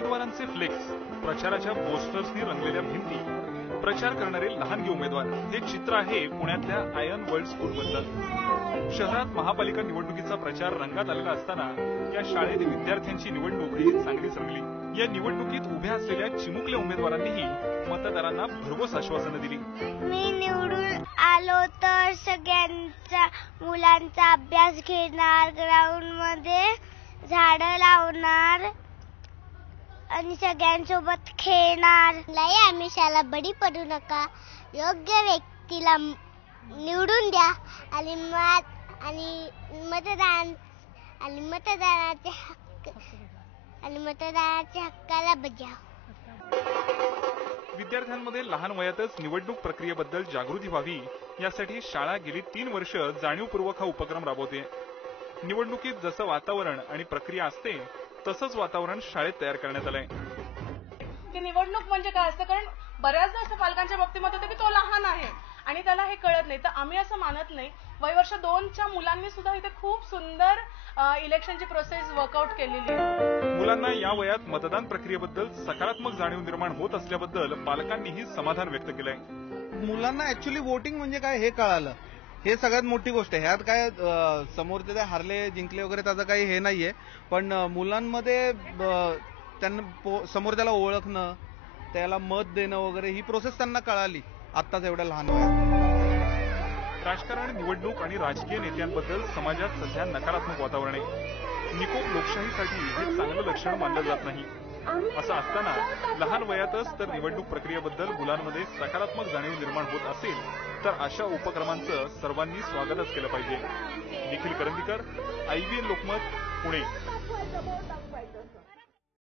उमेदवारांचे फ्लेक्स, प्रचाराच्या पोस्टर्सनी रंगलेल्या भिंती, प्रचार करणारे लहानगे उमेदवार हे चित्र आहे पुण्यातल्या आयन वर्ल्ड स्कूल मधलं। शहरात महापालिका निवडणुकीचा प्रचार रंगात आलेला असताना या शाळेत विद्यार्थ्यांची निवडणूक ही चांगलीच रंगली। या निवडणुकीत उभ्या असलेल्या चिमुकल्या उमेदवारांनीही मतदारांना भरघोस आश्वासनं दिली। मी निवडून आलो तर सगळ्यांचा मुलांचा अभ्यास घेणार, ग्राउंड मध्ये झाडं लावणार आणि सगळ्यांसोबत खेळणार। लय आमिषाला बळी पडू नका, योग्य व्यक्तीला निवडून द्या आणि मतदानाच्या हक्काला बजाव। विद्यार्थ्यांमध्ये लहान वयातच निवडणूक प्रक्रियेबद्दल जागृती व्हावी यासाठी शाळा गेली 3 वर्ष जाणीवपूर्वक हा उपक्रम राबवते। निवडणुकीत जसं वातावरण आणि प्रक्रिया असते तसंच वातावरण शाळेत तयार करण्यात आलंय। की निवडणूक म्हणजे काय असतं, कारण बऱ्याचदा असं पालकांच्या बाबतीमध्ये होतं की तो लहान आहे आणि त्याला हे कळत नाही। तर आम्ही असं मानत नाही। वयवर्ष 2च्या मुलांनी सुद्धा इथे खूप सुंदर इलेक्शनची प्रोसेस वर्कआउट केलेली आहे। मुलांना या वयात मतदान प्रक्रियेबद्दल सकारात्मक जाणीव निर्माण होत असल्याबद्दल पालकांनीही समाधान व्यक्त केलंय। मुलांना ऍक्च्युअली वोटिंग म्हणजे काय हे कळालं, हे सगळ्यात मोठी गोष्ट आहे। ह्यात काय समोरचे ते हारले जिंकले वगैरे त्याचं काही हे नाहीये, पण मुलांमध्ये त्यांना समोर त्याला ओळखणं, त्याला मत देणं वगैरे ही प्रोसेस त्यांना कळाली आत्ताच एवढ्या लहान वयात। राजकारण, निवडणूक आणि राजकीय नेत्यांबद्दल समाजात सध्या नकारात्मक वातावरण आहे। निकोप लोकशाहीसाठी हे चांगलं लक्षण मानलं जात नाही। असं असताना लहान वयातच तर निवडणूक प्रक्रियेबद्दल मुलांमध्ये सकारात्मक जाणीव निर्माण होत असेल तर अशा उपक्रमांचं सर्वांनी स्वागतच केलं पाहिजे। निखिल करंदीकर, IVN लोकमत, पुणे।